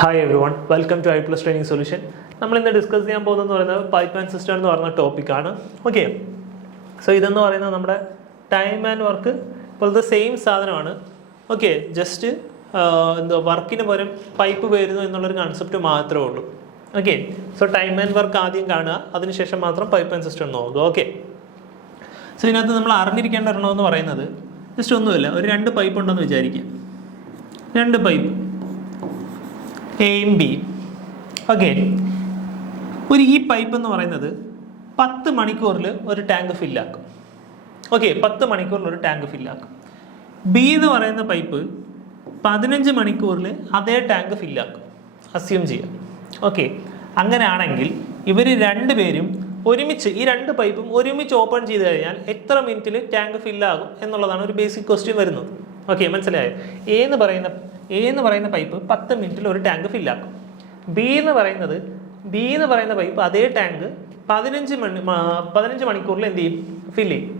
Hi everyone, welcome to iPlus training solution. നമ്മൾ ഇന്ന് discuss ചെയ്യാൻ പോകുന്നതെന്ന് പറയുന്നത് പൈപ്പ് ആൻഡ് സിസ്റ്റം എന്ന് പറയുന്ന ടോപ്പിക്കാണ്. ഓക്കെ, സോ ഇതെന്ന് പറയുന്നത് നമ്മുടെ ടൈം ആൻഡ് വർക്ക് ഇപ്പോഴത്തെ സെയിം സാധനമാണ്. ഓക്കെ, ജസ്റ്റ് എന്തോ വർക്കിന് പകരം പൈപ്പ് വരുന്നു എന്നുള്ളൊരു കൺസെപ്റ്റ് മാത്രമേ ഉള്ളൂ. Okay, so time and work ആദ്യം കാണുക, അതിനുശേഷം മാത്രം പൈപ്പ് ആൻഡ് സിസ്റ്റം നോക്കുക. ഓക്കെ, സോ ഇതിനകത്ത് നമ്മൾ അറിഞ്ഞിരിക്കേണ്ട ഒരെണ്ണമെന്ന് പറയുന്നത് ജസ്റ്റ് ഒന്നുമില്ല, ഒരു രണ്ട് പൈപ്പ് ഉണ്ടെന്ന് വിചാരിക്കുക. രണ്ട് പൈപ്പ് എയും ബിയും. ഓക്കെ, ഈ പൈപ്പ് എന്ന് പറയുന്നത് 10 മണിക്കൂറിൽ ഒരു ടാങ്ക് ഫില്ലാക്കും. ഓക്കെ, 10 മണിക്കൂറിൽ ഒരു ടാങ്ക് ഫില്ലാക്കും. ബി എന്ന് പറയുന്ന പൈപ്പ് 15 മണിക്കൂറിൽ അതേ ടാങ്ക് ഫില്ലാക്കും. അസ്യൂം ചെയ്യാം. ഓക്കെ, അങ്ങനെയാണെങ്കിൽ ഇവർ രണ്ടുപേരും ഒരുമിച്ച്, ഈ രണ്ട് പൈപ്പും ഒരുമിച്ച് ഓപ്പൺ ചെയ്ത് കഴിഞ്ഞാൽ എത്ര മിനിറ്റിൽ ടാങ്ക് ഫില്ലാകും എന്നുള്ളതാണ് ഒരു ബേസിക് ക്വസ്റ്റ്യൻ വരുന്നത്. ഓക്കെ, മനസ്സിലായോ? എ എന്ന് പറയുന്ന പൈപ്പ് 10 മിനിറ്റിൽ ഒരു ടാങ്ക് ഫില്ലാക്കും. ബി എന്ന് പറയുന്ന പൈപ്പ് അതേ ടാങ്ക് 15 മണിക്കൂറിൽ എന്ത് ചെയ്യും? ഫില്ല് ചെയ്യും.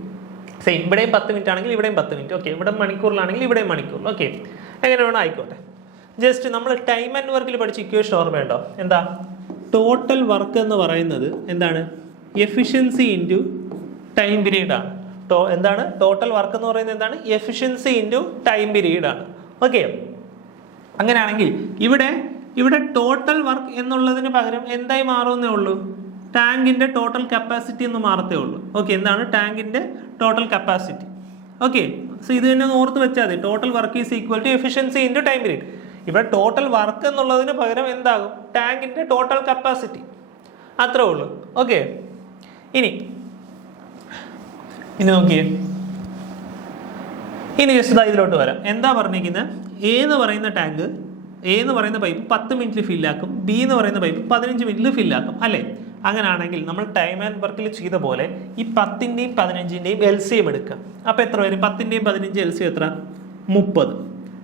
സെയിം, ഇവിടെയും 10 മിനിറ്റ് ആണെങ്കിൽ ഇവിടെയും 10 മിനിറ്റ്. ഓക്കെ, ഇവിടെ മണിക്കൂറിലാണെങ്കിൽ ഇവിടെയും മണിക്കൂറിൽ. ഓക്കെ, എങ്ങനെ വേണോ ആയിക്കോട്ടെ. ജസ്റ്റ് നമ്മൾ ടൈം ആൻഡ് വർക്കിൽ പഠിച്ച ഇക്വേഷൻ ഓർമ്മയുണ്ടോ? എന്താ? ടോട്ടൽ വർക്ക് എന്ന് പറയുന്നത് എന്താണ്? എഫിഷ്യൻസി ഇൻറ്റു ടൈം പീരീഡ് ആണ്. എന്താണ് ടോട്ടൽ വർക്ക് എന്ന് പറയുന്നത്? എന്താണ്? എഫിഷ്യൻസി ഇൻറ്റു ടൈം പീരീഡ് ആണ്. ഓക്കെ, അങ്ങനെയാണെങ്കിൽ ഇവിടെ ടോട്ടൽ വർക്ക് എന്നുള്ളതിന് പകരം എന്തായി മാറുന്നേ ഉള്ളൂ? ടാങ്കിന്റെ ടോട്ടൽ കപ്പാസിറ്റി എന്ന് മാറത്തേ ഉള്ളൂ. ഓക്കെ, എന്താണ് ടാങ്കിന്റെ ടോട്ടൽ കപ്പാസിറ്റി? ഓക്കെ, സോ ഇത് തന്നെ ഓർത്ത് വെച്ചാൽ മതി. Total work is equal to efficiency into time period. ഇവിടെ ടോട്ടൽ വർക്ക് എന്നുള്ളതിന് പകരം എന്താകും? ടാങ്കിന്റെ ടോട്ടൽ കപ്പാസിറ്റി. അത്രേ ഉള്ളൂ. ഓക്കെ, ഇനി നോക്കിയേ, ഇനി ജസ്റ്റ് ഇതിലോട്ട് വരാം. എന്താ പറഞ്ഞിരിക്കുന്നത്? എ എന്ന് പറയുന്ന പൈപ്പ് 10 മിനിറ്റിൽ ഫില്ലാക്കും. ബി എന്ന് പറയുന്ന പൈപ്പ് 15 മിനിറ്റിൽ ഫില്ലാക്കും, അല്ലേ? അങ്ങനെയാണെങ്കിൽ നമ്മൾ ടൈം ആൻഡ് വർക്കിൽ ചെയ്ത പോലെ ഈ 10ന്റെയും 15ന്റെയും LCM എടുക്കുക. അപ്പോൾ എത്ര വരും? 10ന്റെയും 15 LCM എത്ര? 30,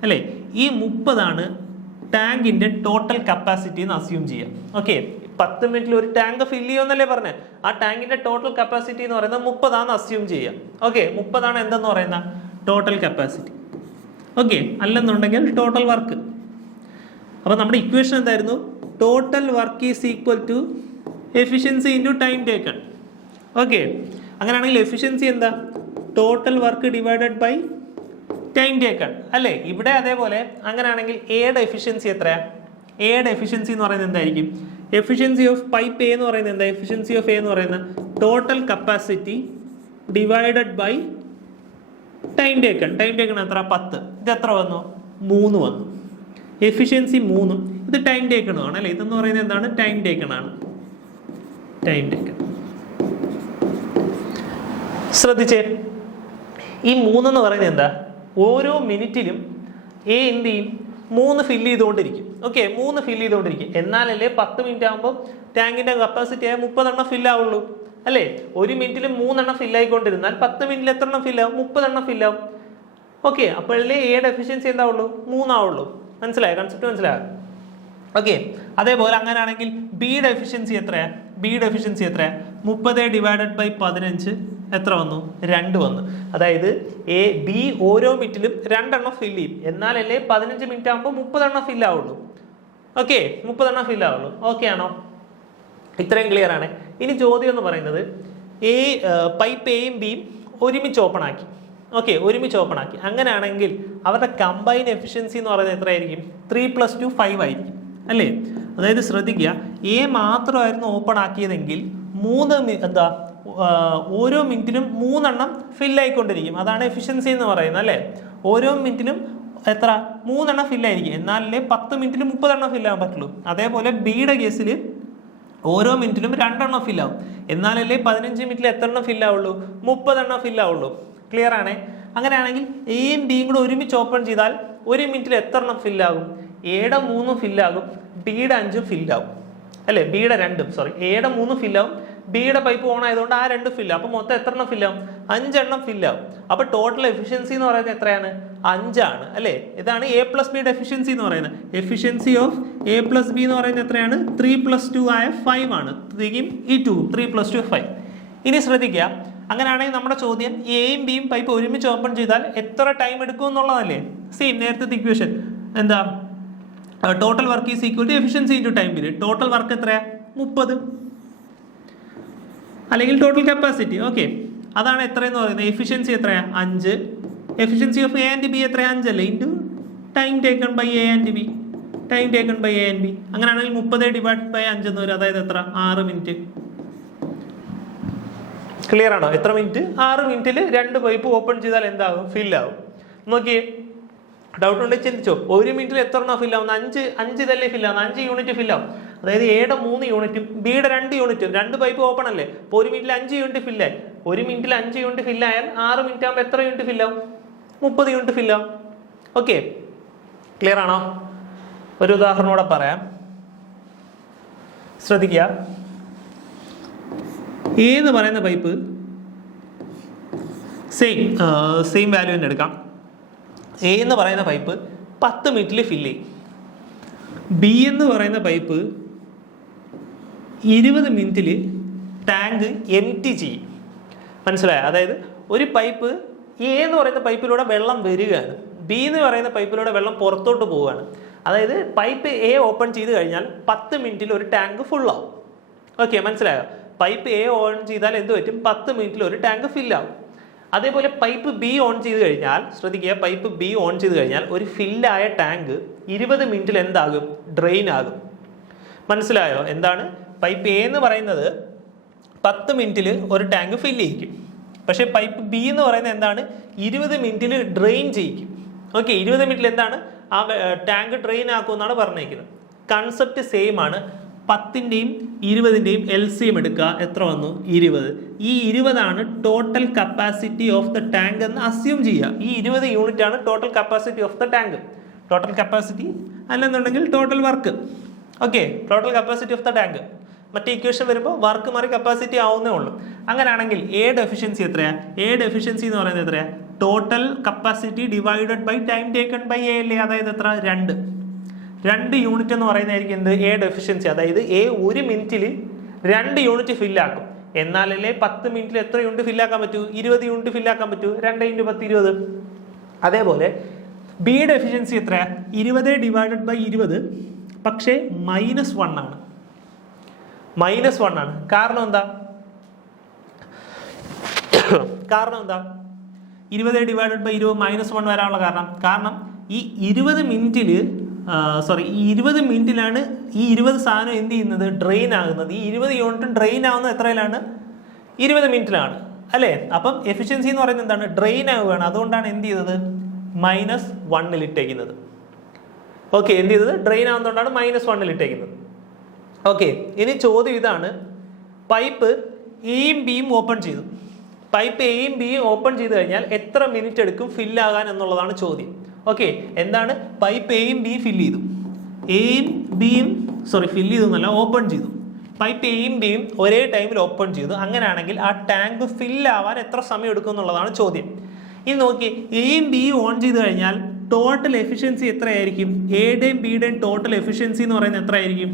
അല്ലേ? ഈ 30 ടാങ്കിന്റെ ടോട്ടൽ കപ്പാസിറ്റി എന്ന് അസ്യൂം ചെയ്യാം. ഓക്കെ, 10 മിനിറ്റിൽ ഒരു ടാങ്ക് ഫില്ല് ചെയ്യുമെന്നല്ലേ പറഞ്ഞത്? ആ ടാങ്കിന്റെ ടോട്ടൽ കപ്പാസിറ്റി എന്ന് പറയുന്നത് 30 അസ്യൂം ചെയ്യാം. ഓക്കെ, 30 എന്തെന്ന് പറയുന്ന ടോട്ടൽ കപ്പാസിറ്റി. ഓക്കെ, അല്ലെന്നുണ്ടെങ്കിൽ ടോട്ടൽ വർക്ക്. അപ്പോൾ നമ്മുടെ ഇക്വേഷൻ എന്തായിരുന്നു? Total work is equal to efficiency into time taken. Okay, അങ്ങനെയാണെങ്കിൽ എഫിഷ്യൻസി എന്താ? Total work divided by time taken, അല്ലേ? ഇവിടെ അതേപോലെ അങ്ങനെയാണെങ്കിൽ എയുടെ എഫിഷ്യൻസി എത്രയാണ്? എയുടെ എഫിഷ്യൻസി എന്ന് പറയുന്നത് എന്തായിരിക്കും? എഫിഷ്യൻസി ഓഫ് പൈപ്പ് എ എന്ന് പറയുന്നത് എന്താ? എഫിഷ്യൻസി ഓഫ് എ എന്ന് പറയുന്നത് total capacity divided by time taken. Time taken എത്ര? 10. ഇത് എത്ര വന്നു? 3 വന്നു. എഫിഷ്യൻസി 3, ഇത് ടൈം ടേക്കണും ആണ്, അല്ലേ? ഇതെന്ന് പറയുന്നത് എന്താണ്? ടൈം ടേക്കൺ ആണ്. Time taken. ശ്രദ്ധിച്ചേ, ഈ 3 എന്ന് പറയുന്നത് എന്താ? ഓരോ മിനിറ്റിലും എ എന്ത് ചെയ്യും? 3 ഫില്ല് ചെയ്തുകൊണ്ടിരിക്കും. ഓക്കെ, 3 ഫില്ല് ചെയ്തുകൊണ്ടിരിക്കും. എന്നാലല്ലേ 10 മിനിറ്റ് ആകുമ്പോൾ ടാങ്കിന്റെ കപ്പാസിറ്റി ആയ 30 ഫില്ലാവുള്ളൂ, അല്ലേ? ഒരു മിനിറ്റിൽ 3 ഫില്ലായിക്കൊണ്ടിരുന്നാൽ 10 മിനിറ്റിൽ എത്ര ഫില്ലാവും? 30 ഫില്ലാവും. ഓക്കെ, അപ്പോഴല്ലേ എയുടെ എഫിഷ്യൻസി എന്താവുള്ളൂ? 3 ആവുള്ളൂ. മനസ്സിലായോ? കൺസെപ്റ്റ് മനസ്സിലായോ? ഓക്കെ, അതേപോലെ അങ്ങനെയാണെങ്കിൽ ബിയുടെ എഫിഷ്യൻസി എത്രയാ? 30 ഡിവൈഡഡ് ബൈ 15 എത്ര വന്നു? 2 വന്നു. അതായത് ബി ഓരോ മിനിറ്റിലും 2 ഫില്ല് ചെയ്യും. എന്നാലല്ലേ 15 മിനിറ്റ് ആകുമ്പോൾ 30 ഫില്ലാവുള്ളൂ. ഓക്കെ, 30 ഫില്ലാവുള്ളൂ. ഓക്കെ ആണോ? ഇത്രയും ക്ലിയർ ആണ്. ഇനി ചോദ്യം എന്ന് പറയുന്നത് പൈപ്പ് എയും ബിയും ഒരുമിച്ച് ഓപ്പൺ ആക്കി. ഓക്കെ, ഒരുമിച്ച് ഓപ്പൺ ആക്കി. അങ്ങനെയാണെങ്കിൽ അവരുടെ കമ്പൈൻ എഫിഷ്യൻസി എന്ന് പറയുന്നത് എത്രയായിരിക്കും? 3 + 2 5 ആയിരിക്കും, അല്ലേ? അതായത് ശ്രദ്ധിക്കുക, എ മാത്രമായിരുന്നു ഓപ്പൺ ആക്കിയതെങ്കിൽ ഓരോ മിനിറ്റിലും 3 ഫില്ലായിക്കൊണ്ടിരിക്കും. അതാണ് എഫിഷ്യൻസി എന്ന് പറയുന്നത്, അല്ലേ? ഓരോ മിനിറ്റിലും എത്ര? 3 ഫില്ലായിരിക്കും. എന്നാലല്ലേ 10 മിനിറ്റിൽ 30 ഫില്ലാകാൻ പറ്റുള്ളൂ. അതേപോലെ ബിയുടെ കേസിൽ ഓരോ മിനിറ്റിലും 2 ഫില്ലാവും. എന്നാലല്ലേ 15 മിനിറ്റിൽ എത്ര ഫില്ലാവുള്ളൂ? 30 ഫില്ലാവുള്ളൂ. ക്ലിയർ ആണേ? അങ്ങനെയാണെങ്കിൽ എയും ബിയും കൂടെ ഒരുമിച്ച് ഓപ്പൺ ചെയ്താൽ ഒരു മിനിറ്റിൽ എത്ര ഫില്ലാകും? എയുടെ 3 ഫില്ലാകും, ബിയുടെ 5 ഫില്ലാവും, അല്ലേ? എയുടെ 3 ഫില്ലാവും, ബിയുടെ പൈപ്പ് ഓൺ ആയതുകൊണ്ട് ആ 2 ഫില്ലാവും. അപ്പോൾ മൊത്തം എത്ര ഫില്ലാവും? 5 ഫില്ലാവും. അപ്പോൾ ടോട്ടൽ എഫിഷ്യൻസി എന്ന് പറയുന്നത് എത്രയാണ്? 5 ആണ്, അല്ലേ? ഇതാണ് എ പ്ലസ് ബിയുടെ എഫിഷ്യൻസി എന്ന് പറയുന്നത്. Efficiency of A plus B എന്ന് പറയുന്നത് എത്രയാണ്? 3 + 2 ആയ 5 ആണ്. 3 + 2 5. ഇനി ശ്രദ്ധിക്കുക, അങ്ങനെയാണെങ്കിൽ നമ്മുടെ ചോദ്യം എയും ബിയും പൈപ്പ് ഒരുമിച്ച് ഓപ്പൺ ചെയ്താൽ എത്ര ടൈം എടുക്കും എന്നുള്ളതല്ലേ? സെയിം നേരത്തെ ഇക്വേഷൻ. എന്താ? Total work is equal to efficiency into time period. Total work എത്രയാണ്? 30 അല്ലെങ്കിൽ ടോട്ടൽ കപ്പാസിറ്റി. ഓക്കെ, അതാണ് എത്രയെന്ന് പറയുന്നത്. എഫിഷ്യൻസി എത്രയാണ്? 5. Efficiency of A and B എത്രയാണ്? 5 അല്ലേ, into time taken by A and B. Time taken by A and B അങ്ങനെയാണെങ്കിൽ 30 divide by 5 എന്ന് വരും. അതായത് എത്ര? 6 മിനിറ്റ്. ക്ലിയർ ആണോ? എത്ര മിനിറ്റ്? 6 മിനിറ്റിൽ 2 പൈപ്പ് ഓപ്പൺ ചെയ്താൽ എന്താകും? ഫില്ലാവും. നോക്കിയേ, ഡൗട്ട് ഉണ്ടെങ്കിൽ ചിന്തിച്ചോ. 1 മിനിറ്റിൽ എത്ര എണ്ണം ഫില്ലാവുന്ന? 5 ഇതല്ലേ ഫില്ലാവുന്ന? 5 യൂണിറ്റ് ഫില്ലാവും. അതായത് എയുടെ 3 യൂണിറ്റും ബിയുടെ 2 യൂണിറ്റും 2 പൈപ്പ് ഓപ്പൺ അല്ലേ. അപ്പോൾ 1 മിനിറ്റിൽ 5 യൂണിറ്റ് ഫില്ലായി. 1 മിനിറ്റിൽ 5 യൂണിറ്റ് ഫില്ലായാൽ 6 മിനിറ്റ് ആകുമ്പോൾ എത്ര യൂണിറ്റ് ഫില്ലാവും? 30 യൂണിറ്റ് ഫില്ലാവും. ഓക്കെ, ക്ലിയർ ആണോ? ഒരു ഉദാഹരണം കൂടെ പറയാം, ശ്രദ്ധിക്കുക. എ എന്ന് പറയുന്ന പൈപ്പ് സെയിം വാല്യൂ തന്നെ എടുക്കാം. എ എന്ന് പറയുന്ന പൈപ്പ് 10 മിനിറ്റിൽ ഫില്ല് ചെയ്യും. ബി എന്ന് പറയുന്ന പൈപ്പ് 20 മിനിറ്റിൽ ടാങ്ക് എംപ്റ്റി ചെയ്യും. മനസ്സിലായോ? അതായത് ഒരു പൈപ്പ് എ എന്ന് പറയുന്ന പൈപ്പിലൂടെ വെള്ളം വരികയാണ്, ബി എന്ന് പറയുന്ന പൈപ്പിലൂടെ വെള്ളം പുറത്തോട്ട് പോവുകയാണ്. അതായത് പൈപ്പ് എ ഓപ്പൺ ചെയ്ത് കഴിഞ്ഞാൽ 10 മിനിറ്റിൽ ഒരു ടാങ്ക് ഫുള്ളാവും. ഓക്കെ, മനസ്സിലായോ? പൈപ്പ് എ ഓൺ ചെയ്താൽ എന്ത് പറ്റും? 10 മിനിറ്റിൽ ഒരു ടാങ്ക് ഫില്ലാവും. അതേപോലെ പൈപ്പ് ബി ഓൺ ചെയ്ത് കഴിഞ്ഞാൽ, ശ്രദ്ധിക്കുക, പൈപ്പ് ബി ഓൺ ചെയ്ത് കഴിഞ്ഞാൽ ഒരു ഫില്ലായ ടാങ്ക് 20 മിനിറ്റിൽ എന്താകും? ഡ്രെയിൻ ആകും. മനസ്സിലായോ? എന്താണ്? പൈപ്പ് എ എന്ന് പറയുന്നത് 10 മിനിറ്റിൽ ഒരു ടാങ്ക് ഫില്ല് ചെയ്യിക്കും. പക്ഷേ പൈപ്പ് ബി എന്ന് പറയുന്നത് എന്താണ്? 20 മിനിറ്റിൽ ഡ്രെയിൻ ചെയ്യിക്കും. ഓക്കെ, 20 മിനിറ്റിൽ എന്താണ്? ആ ടാങ്ക് ഡ്രെയിൻ ആക്കുമെന്നാണ് പറഞ്ഞിരിക്കുന്നത്. കൺസെപ്റ്റ് സെയിം ആണ്. 10ൻ്റെയും 20ൻ്റെയും LCM എടുക്കുക. എത്ര വന്നു? 20. ഈ 20 ആണ് total capacity of the tank എന്ന് അസ്യൂം ചെയ്യുക. ഈ 20 യൂണിറ്റ് ആണ് total capacity of the tank. Total capacity അല്ലെന്നുണ്ടെങ്കിൽ total work. Okay, total capacity of the tank. മറ്റേ ഇക്വേഷൻ വരുമ്പോൾ വർക്ക് മാറി കപ്പാസിറ്റി ആവുന്നേ ഉള്ളൂ. അങ്ങനെയാണെങ്കിൽ എയുടെ എഫിഷ്യൻസി എത്രയാണ്? എയുടെ എഫിഷ്യൻസി എന്ന് പറയുന്നത് എത്രയാണ്? Total capacity divided by time taken by A അല്ലേ. അതായത് എത്ര? 2 യൂണിറ്റ് എന്ന് പറയുന്നതായിരിക്കും എന്ത്? എയുടെ എഫിഷ്യൻസി. അതായത് എ 1 മിനിറ്റിൽ 2 യൂണിറ്റ് ഫില്ലാക്കും. എന്നാലല്ലേ 10 മിനിറ്റിൽ എത്ര യൂണിറ്റ് ഫില്ലാക്കാൻ പറ്റൂ? 20 യൂണിറ്റ് ഫില്ലാക്കാൻ പറ്റൂ. 2 × 10 20. അതേപോലെ ബിയുടെ എഫിഷ്യൻസി എത്രയാണ്? 20 ഡിവൈഡഡ് ബൈ 20, പക്ഷേ -1 ആണ്. -1 ആണ്. കാരണം എന്താ? 20 ഡിവൈഡഡ് ബൈ 20 -1 വരാനുള്ള കാരണം ഈ 20 മിനിറ്റിൽ ഈ 20 മിനിറ്റിലാണ് ഈ 20 സാധനം എന്ത് ചെയ്യുന്നത്? ഡ്രെയിൻ ആകുന്നത്. ഈ 20 യൂണിറ്റും ഡ്രെയിൻ ആവുന്നത് എത്രയിലാണ്? 20 മിനിറ്റിലാണ് അല്ലേ. അപ്പം എഫിഷ്യൻസി എന്ന് പറയുന്നത് എന്താണ്? ഡ്രെയിൻ ആവുകയാണ്. അതുകൊണ്ടാണ് എന്ത് ചെയ്തത്? -1 ഇട്ടേക്കുന്നത്. ഓക്കെ, എന്ത് ചെയ്തത്? ഡ്രെയിൻ ആവുന്നതുകൊണ്ടാണ് -1 ഇട്ടേക്കുന്നത്. ഓക്കെ, ഇനി ചോദ്യം ഇതാണ്. പൈപ്പ് എയും ബിയും ഓപ്പൺ ചെയ്തു. പൈപ്പ് എയും ബിയും ഓപ്പൺ ചെയ്ത് കഴിഞ്ഞാൽ എത്ര മിനിറ്റ് എടുക്കും ഫില്ലാകാൻ എന്നുള്ളതാണ് ചോദ്യം. ഓക്കെ, എന്താണ്? പൈപ്പ് എയും ബിയും ഫില്ല് ചെയ്തു. ഫില്ല് ചെയ്തു എന്നല്ല, ഓപ്പൺ ചെയ്തു. പൈപ്പ് എയും ബിയും ഒരേ ടൈമിൽ ഓപ്പൺ ചെയ്തു. അങ്ങനെയാണെങ്കിൽ ആ ടാങ്ക് ഫില്ലാവാൻ എത്ര സമയം എടുക്കും എന്നുള്ളതാണ് ചോദ്യം. ഇനി നോക്കി, എയും ബിയും ഓൺ ചെയ്ത് കഴിഞ്ഞാൽ ടോട്ടൽ എഫിഷ്യൻസി എത്രയായിരിക്കും? എയുടെയും ബിയുടെയും ടോട്ടൽ എഫിഷ്യൻസി എന്ന് പറയുന്നത് എത്രയായിരിക്കും?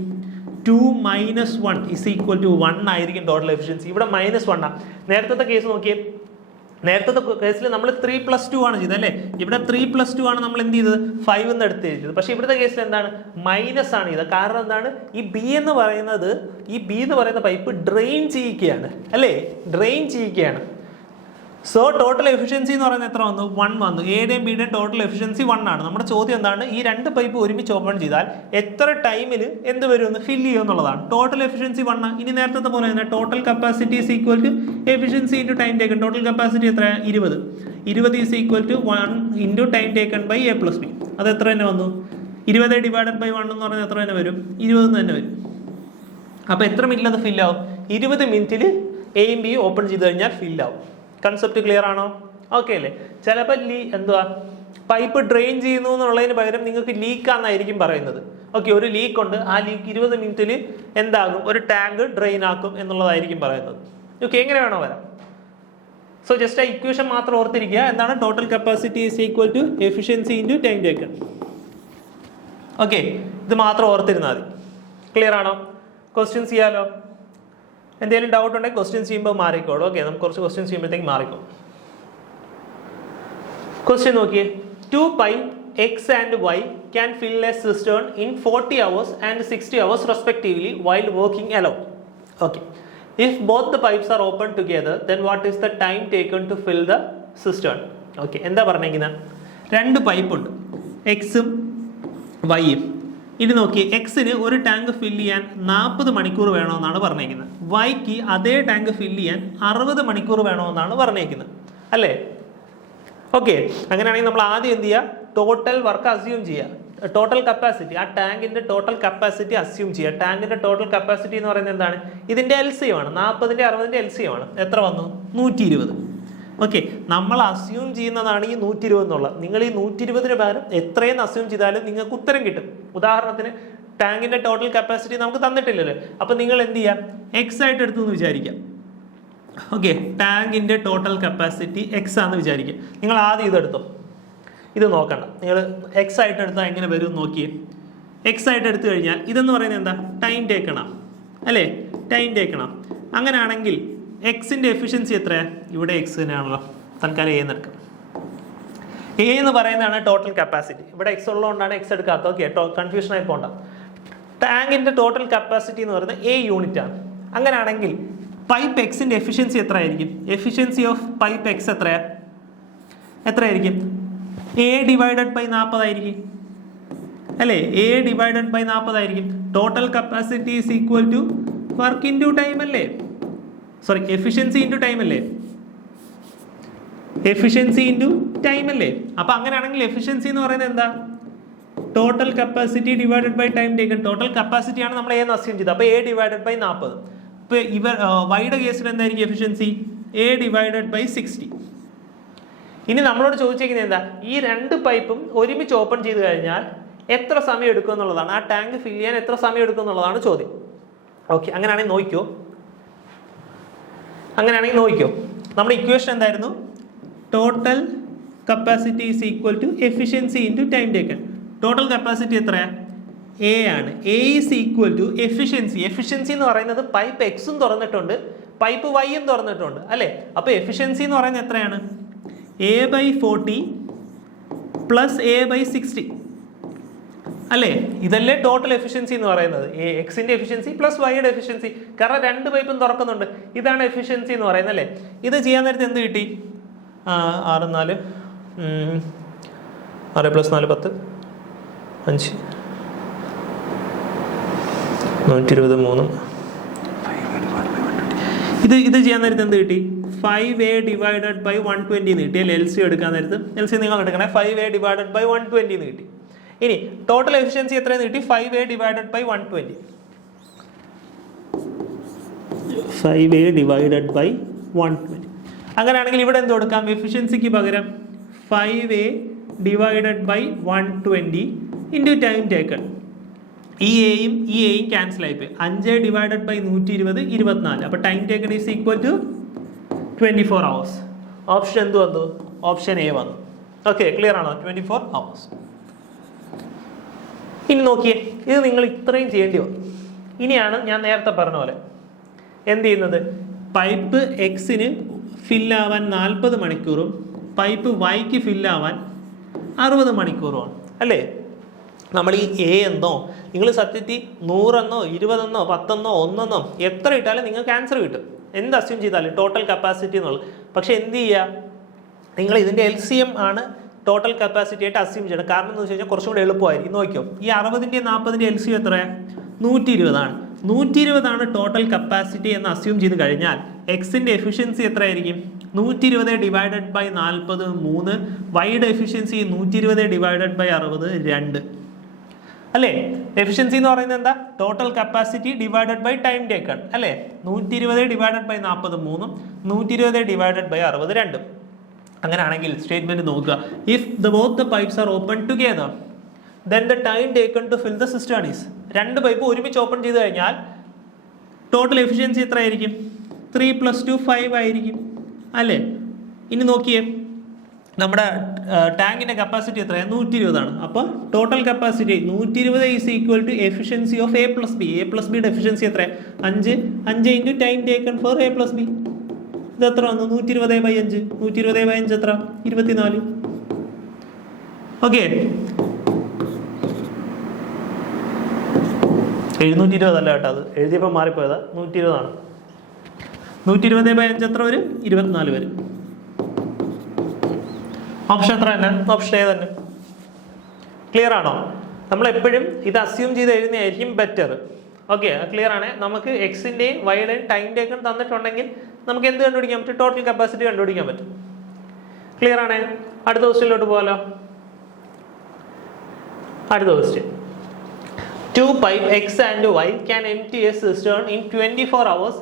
2 - 1 = 1 ആയിരിക്കും ടോട്ടൽ എഫിഷ്യൻസി. ഇവിടെ -1 ആണ്. നേരത്തെ കേസ് നോക്കിയേ, നേരത്തെ കേസിൽ നമ്മൾ 3+2 ആണ് ചെയ്തത് അല്ലേ. ഇവിടെ 3+2 ആണ് നമ്മൾ എന്ത് ചെയ്തത്? 5 എന്ന് എടുത്ത് ചെയ്തത്. പക്ഷേ ഇവിടുത്തെ കേസിൽ എന്താണ്? മൈനസ് ആണ് ചെയ്തത്. കാരണം എന്താണ്? ഈ ബി എന്ന് പറയുന്ന പൈപ്പ് ഡ്രെയിൻ ചെയ്യിക്കുകയാണ് അല്ലേ. ഡ്രെയിൻ ചെയ്യിക്കുകയാണ്. സോ ടോട്ടൽ എഫിഷ്യൻസി എന്ന് പറയുന്നത് എത്ര വന്നു? 1 വന്നു. എയുടെയും ബിയുടെയും ടോട്ടൽ എഫിഷ്യൻസി 1 ആണ്. നമ്മുടെ ചോദ്യം എന്താണ്? ഈ 2 പൈപ്പ് ഒരുമിച്ച് ഓപ്പൺ ചെയ്താൽ എത്ര ടൈമിൽ എന്ത് വരുമെന്ന് ഫില്ല് ചെയ്യുക എന്നുള്ളതാണ്. Total efficiency 1. ഇനി നേരത്തെ പോലെ തന്നെ total capacity is equal to efficiency into time taken. Total capacity എത്ര? 20. 20 is equal to 1 into time taken by A plus B. അത് എത്ര തന്നെ വന്നു? 20 ഡിവൈഡഡ് ബൈ 1 എന്ന് പറഞ്ഞാൽ എത്ര തന്നെ വരും? 20 തന്നെ വരും. അപ്പോൾ എത്ര മിനിറ്റിൽ അത് ഫില്ലാവും? 20 മിനിറ്റിൽ എയും ബിയും ഓപ്പൺ ചെയ്ത് കഴിഞ്ഞാൽ ഫില്ലാവും. കൺസെപ്റ്റ് ക്ലിയർ ആണോ? ഓക്കെ അല്ലേ. ചിലപ്പോൾ പൈപ്പ് ഡ്രെയിൻ ചെയ്യുന്നു എന്നുള്ളതിന് പകരം നിങ്ങൾക്ക് ലീക്കാന്നായിരിക്കും പറയുന്നത്. ഓക്കെ, ഒരു ലീക്ക് ഉണ്ട്. ആ ലീക്ക് 20 മിനിറ്റിൽ എന്താകും? ഒരു ടാങ്ക് ഡ്രെയിൻ ആക്കും എന്നുള്ളതായിരിക്കും പറയുന്നത്. ഓക്കെ, എങ്ങനെ വേണോ വരാം. സോ ജസ്റ്റ് ആ ഇക്വേഷൻ മാത്രം ഓർത്തിരിക്കുക. എന്താണ്? Total capacity is equal to efficiency into time taken. Okay, ഇത് മാത്രം ഓർത്തിരുന്നാൽ മതി. ക്ലിയർ ആണോ? ക്വസ്റ്റ്യൻസ് ചെയ്യാലോ. എന്തെങ്കിലും ഡൗട്ട് ഉണ്ടെങ്കിൽ ക്വസ്റ്റ്യൻസ് ചെയ്യുമ്പോൾ മാറിക്കോളൂ. ഓക്കെ, നമുക്ക് കുറച്ച് ക്വസ്റ്റ്യൻസ് ചെയ്യുമ്പോഴത്തേക്ക് മാറിക്കോളും. ക്വസ്റ്റ്യൻ നോക്കിയേ. 2 pipe X and Y can fill a cistern in 40 hours and 60 hours respectively while working alone. Okay. If both the pipes are open together, then what is the time taken to fill the cistern? Okay. എന്താ പറഞ്ഞിരിക്കുന്നത്? രണ്ട് pipe ഉണ്ട്, എക്സും വൈയും. ഇനി നോക്കി, എക്സിന് ഒരു tank fill ചെയ്യാൻ 40 മണിക്കൂർ വേണമെന്നാണ് പറഞ്ഞിരിക്കുന്നത്. വൈക്ക് അതേ ടാങ്ക് ഫില്ല് ചെയ്യാൻ 60 മണിക്കൂർ വേണമെന്നാണ് പറഞ്ഞിരിക്കുന്നത്, അല്ലേ? ഓക്കെ. അങ്ങനെയാണെങ്കിൽ നമ്മൾ ആദ്യം എന്ത് ചെയ്യുക? ടോട്ടൽ വർക്ക് അസ്യൂം ചെയ്യുക, ടോട്ടൽ കപ്പാസിറ്റി, ആ ടാങ്കിന്റെ ടോട്ടൽ കപ്പാസിറ്റി അസ്യൂം ചെയ്യുക. ടാങ്കിന്റെ ടോട്ടൽ കപ്പാസിറ്റി എന്ന് പറയുന്നത് എന്താണ്? ഇതിന്റെ LCM ആണ്, 40ന്റെ 60ന്റെ LCM ആണ്. എത്ര വന്നു? 120. ഓക്കെ. നമ്മൾ അസ്യൂം ചെയ്യുന്നതാണ് ഈ 120 എന്നുള്ളത്. നിങ്ങൾ ഈ 120ന് പകരം എത്രയെന്ന് അസ്യൂം ചെയ്താലും നിങ്ങൾക്ക് ഉത്തരം കിട്ടും. ഉദാഹരണത്തിന് ടാങ്കിന്റെ ടോട്ടൽ കപ്പാസിറ്റി നമുക്ക് തന്നിട്ടില്ലല്ലോ, അപ്പൊ നിങ്ങൾ എന്ത് ചെയ്യാം? എക്സ് ആയിട്ട് എടുത്തു എന്ന് വിചാരിക്കാം. ഓക്കെ, ടാങ്കിന്റെ ടോട്ടൽ കപ്പാസിറ്റി എക്സ് ആണെന്ന് വിചാരിക്കുക. നിങ്ങൾ ആദ്യം ഇതെടുത്തോ, ഇത് നോക്കണ്ട, നിങ്ങൾ എക്സ് ആയിട്ട് എടുത്താൽ എങ്ങനെ വരും നോക്കിയേ. എക്സ് ആയിട്ട് എടുത്തു കഴിഞ്ഞാൽ ഇതെന്ന് പറയുന്നത് എന്താ? ടൈം ടേക്കണം, അല്ലേ? ടൈം ടേക്കണം. അങ്ങനെയാണെങ്കിൽ എക്സിന്റെ എഫിഷ്യൻസി എത്രയാണ്? ഇവിടെ എക്സ് തന്നെയാണല്ലോ, തൽക്കാലം എ എടുക്കാം. എ എന്ന് പറയുന്നതാണ് ടോട്ടൽ കപ്പാസിറ്റി. ഇവിടെ എക്സ് ഉള്ളതുകൊണ്ടാണ് എക്സ് എടുക്കാത്തത്. ഓക്കെ, കൺഫ്യൂഷൻ ആയി പോകണ്ട. ടാങ്കിന്റെ ടോട്ടൽ കപ്പാസിറ്റി എന്ന് പറയുന്നത് എ യൂണിറ്റ് ആണ്. അങ്ങനെയാണെങ്കിൽ പൈപ്പ് എക്സിന്റെ എഫിഷ്യൻസി എത്ര ആയിരിക്കും? എഫിഷ്യൻസി ഓഫ് പൈപ്പ് എക്സ് എത്രയായിരിക്കും? എ ഡിവൈഡഡ് ബൈ 40 ആയിരിക്കും, അല്ലേ? എ ഡിവൈഡഡ് ബൈ 40 ആയിരിക്കും. Total capacity is equal to work into time അല്ലേ? സോറി, എഫിഷ്യൻസി ഇൻറ്റു ടൈം അല്ലേ? എഫിഷ്യൻസി ഇൻറ്റു ടൈം അല്ലേ? അപ്പൊ അങ്ങനെയാണെങ്കിൽ എഫിഷ്യൻസി എന്ന് പറയുന്നത് എന്താ? Total capacity divided by time taken. Total capacity ആണ് നമ്മൾ എന്ന് അസ്യൂം ചെയ്തത്. അപ്പൊ എ ഡിവൈഡഡ് ബൈ 40. ഇപ്പൊ വൈയുടെ കേസിൽ എന്തായിരിക്കും എഫിഷ്യൻസി? A divided by 60. ഇനി നമ്മളോട് ചോദിച്ചിരിക്കുന്നത് എന്താ? ഈ രണ്ട് പൈപ്പും ഒരുമിച്ച് ഓപ്പൺ ചെയ്ത് കഴിഞ്ഞാൽ എത്ര സമയം എടുക്കും എന്നുള്ളതാണ്. ആ ടാങ്ക് ഫില്ല് ചെയ്യാൻ എത്ര സമയം എടുക്കും എന്നുള്ളതാണ് ചോദ്യം. ഓക്കെ, അങ്ങനെയാണെങ്കിൽ നോക്കിയോ. നമ്മുടെ ഇക്വേഷൻ എന്തായിരുന്നു? Total capacity is equal to efficiency into time taken. Total capacity എത്രയാണ്? എ ആണ്. A is equal to efficiency. Efficiency എന്ന് പറയുന്നത് പൈപ്പ് എക്സും തുറന്നിട്ടുണ്ട്, പൈപ്പ് വൈയും തുറന്നിട്ടുണ്ട്, അല്ലേ? അപ്പോൾ എഫിഷ്യൻസി എന്ന് പറയുന്നത് എത്രയാണ്? A by 40 plus A by 60, അല്ലേ? ഇതല്ലേ ടോട്ടൽ എഫിഷ്യൻസി എന്ന് പറയുന്നത്. എക്സിന്റെ എഫിഷ്യൻസി പ്ലസ് വൈയുടെ എഫിഷ്യൻസി. കാരണം രണ്ട് പൈപ്പും തുറക്കുന്നുണ്ട്. ഇതാണ് എഫിഷ്യൻസി എന്ന് പറയുന്നത്, അല്ലേ? ഇത് ചെയ്യാൻ നേരത്തെ എന്ത് കിട്ടി? 6 4 6 + 4 10 5 123. ഇത് ചെയ്യാൻ നേരത്തെ എന്ത് കിട്ടി? 5a ഡിവൈഡഡ് ബൈ 120 എന്ന് കിട്ടി, അല്ലേ? LC എടുക്കാൻ നേരത്ത് LC നിങ്ങൾ എടുക്കണേ. 5a ഡിവൈഡഡ് ബൈ 120 എന്ന് കിട്ടി. ഇനി ടോട്ടൽ എഫിഷ്യൻസി എത്രയെന്ന് കിട്ടി? 5a divided by 120. 5a divided by 120. അങ്ങനെയാണെങ്കിൽ ഇവിടെ എന്ത് കൊടുക്കാം? എഫിഷ്യൻസിക്ക് പകരം 5a divided by 120 into time taken. ഈ എയും ക്യാൻസൽ ആയിപ്പോയി. 5 ഡിവൈഡഡ് ബൈ 120 24. അപ്പോൾ time taken is equal to 24 hours. Option എന്ത് വന്നു? ഓപ്ഷൻ എ വന്നു. ഓക്കെ, ക്ലിയർ ആണോ? 24 hours. ഇനി നോക്കിയേ, ഇത് നിങ്ങൾ ഇത്രയും ചെയ്യേണ്ടി വന്നു. ഇനിയാണ് ഞാൻ നേരത്തെ പറഞ്ഞ പോലെ എന്ത് ചെയ്യുന്നത്? പൈപ്പ് എക്സിന് ഫില്ലാവാൻ 40 മണിക്കൂറും പൈപ്പ് വൈക്ക് ഫില്ലാവാൻ 60 മണിക്കൂറുമാണ്, അല്ലേ? നമ്മൾ ഈ എ എന്നോ നിങ്ങൾ സത്യത്തിൽ 100 എന്നോ 20 എന്നോ 10 എന്നോ 1 എന്നോ എത്ര ഇട്ടാലും നിങ്ങൾക്ക് ആൻസർ കിട്ടും, എന്ത് അസ്യൂം ചെയ്താലും ടോട്ടൽ കപ്പാസിറ്റി എന്നുള്ളത്. പക്ഷെ എന്ത് ചെയ്യുക? നിങ്ങൾ ഇതിൻ്റെ LCM ആണ് ടോട്ടൽ കപ്പാസിറ്റി ആയിട്ട് അസ്യൂം ചെയ്യണം. കാരണം എന്ന് വെച്ച് കഴിഞ്ഞാൽ കുറച്ചും കൂടെ എളുപ്പമായിരിക്കും. നോക്കിയോ, ഈ 60ൻ്റെയും 40ൻ്റെയും LCM എത്രയാണ്? 120 ആണ്. 120 ആണ് ടോട്ടൽ കപ്പാസിറ്റി എന്ന് അസ്യൂം ചെയ്ത് കഴിഞ്ഞാൽ എക്സിൻ്റെ എഫിഷ്യൻസി എത്രയായിരിക്കും? 120 ഡിവൈഡഡ് ബൈ 40 3. വൈയുടെ എഫിഷ്യൻസി 120 ഡിവൈഡഡ് ബൈ 60 2, അല്ലേ? എഫിഷ്യൻസി എന്ന് പറയുന്നത് എന്താ? Total capacity divided by time taken, അല്ലേ? 120 ഡിവൈഡഡ് ബൈ 40 3, 120 ഡിവൈഡഡ് ബൈ 60 2. അങ്ങനെയാണെങ്കിൽ സ്റ്റേറ്റ്മെന്റ് നോക്കുക. If both the pipes are open together, then the time taken to fill the cistern is. രണ്ട് pipe ഒരുമിച്ച് open ചെയ്ത് കഴിഞ്ഞാൽ ടോട്ടൽ എഫിഷ്യൻസി എത്ര ആയിരിക്കും? 3 + 2 5 ആയിരിക്കും, അല്ലേ? ഇനി നോക്കിയേ, നമ്മുടെ ടാങ്കിന്റെ കപ്പാസിറ്റി എത്രയാണ്? 120 ആണ്. അപ്പോൾ total capacity 120 is equal to efficiency of A + B. A + Bയുടെ എഫിഷ്യൻസി എത്രയാണ്? 5 into time taken for A + B. ഇത് എത്ര വന്നു? 120/5. 120/5 എത്ര? 24. ഓക്കെ, 720 അല്ല കേട്ടോ, അത് എഴുതിയപ്പോൾ മാറിപ്പോയതാ, 120 120/5 എത്ര വരും? 24 വരും. ഓപ്ഷൻ എത്ര തന്നെ? ഓപ്ഷൻ എ തന്നെ. ക്ലിയർ ആണോ? നമ്മൾ എപ്പോഴും ഇത് അസ്യൂം ചെയ്ത് എഴുതുന്നതായിരിക്കും ബെറ്റർ. ഓക്കെ, ക്ലിയർ ആണ്. നമുക്ക് എക്സിൻ്റെയും വൈയുടെയും ടൈം ടേക്കൺ തന്നിട്ടുണ്ടെങ്കിൽ നമുക്ക് എന്ത് കണ്ടുപിടിക്കാൻ പറ്റും? ടോട്ടൽ കപ്പാസിറ്റി കണ്ടുപിടിക്കാൻ പറ്റും. ക്ലിയർ ആണ്. അടുത്ത ക്വസ്റ്റ്യനിലോട്ട് പോകാലോ. അടുത്ത question, 2 pipe X and Y can empty a cistern in 24 hours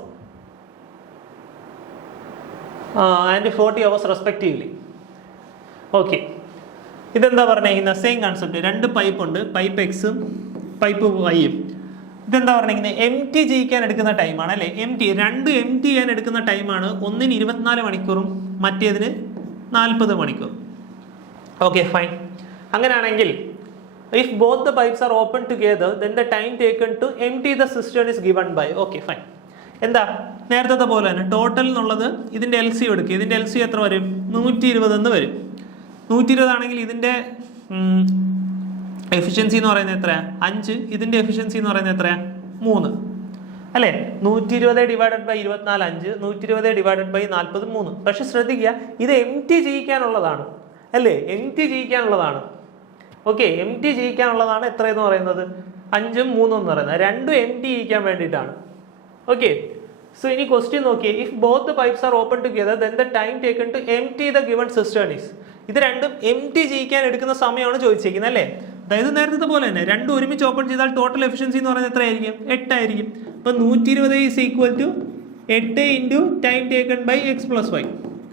and 40 hours respectively. Okay, ഇതെന്താ പറഞ്ഞിരിക്കുന്നത്? Same concept. 2 പൈപ്പ് ഉണ്ട്, പൈപ്പ് എക്സും പൈപ്പ് വൈയും. ഇതെന്താ പറഞ്ഞിരിക്കുന്നത്? എം ടി ചെയ്യിക്കാൻ എടുക്കുന്ന ടൈമാണ് അല്ലേ? എം ടി ചെയ്യാൻ എടുക്കുന്ന ടൈമാണ്. ഒന്നിന് 24 മണിക്കൂറും മറ്റേതിന് 40 മണിക്കൂർ. Okay, fine. അങ്ങനെയാണെങ്കിൽ if both the pipes are open together, then the time taken to empty the cistern is given by. Okay, fine. എന്താ നേരത്തെ പോലെ തന്നെ ടോട്ടൽ എന്നുള്ളത് ഇതിന്റെ എൽ സി എടുക്കുക. ഇതിന്റെ എൽ സി എത്ര വരും? 120 എന്ന് വരും. 120 ആണെങ്കിൽ ഇതിന്റെ എഫിഷ്യൻസി എന്ന് പറയുന്നത് എത്രയാ? 5. ഇതിന്റെ എഫിഷ്യൻസി എന്ന് പറയുന്നത് എത്രയാ? 3 അല്ലേ? 120 ഡിവൈഡഡ് ബൈ 24 5, 120 ഡിവൈഡഡ് ബൈ 40 3. പക്ഷെ ശ്രദ്ധിക്കുക, ഇത് എം ടി ചെയ്യിക്കാനുള്ളതാണ് അല്ലേ? എം ടി ചെയ്യിക്കാനുള്ളതാണ്. ഓക്കെ, എം ടി ചെയ്യിക്കാനുള്ളതാണ്. എത്രയെന്ന് പറയുന്നത്? 5ഉം 3ഉം എന്ന് പറയുന്നത് രണ്ടും എം ടി ചെയ്യിക്കാൻ വേണ്ടിയിട്ടാണ്. ഓക്കെ, സോ ഇനി ക്വസ്റ്റ്യൻ നോക്കിയേ. If both the pipes are open together then the time taken to empty the given cistern is. ഇത് രണ്ടും എം ടി ചെയ്യിക്കാൻ എടുക്കുന്ന സമയമാണ് ചോദിച്ചിരിക്കുന്നത് അല്ലേ? അതായത് നേരത്തെ പോലെ തന്നെ രണ്ടും ഒരുമിച്ച് ഓപ്പൺ ചെയ്താൽ ടോട്ടൽ എഫിഷ്യൻസി എന്ന് പറയുന്നത് എത്രയായിരിക്കും? 8 ആയിരിക്കും. അപ്പോൾ 120 is equal to 8 into time taken by X plus y.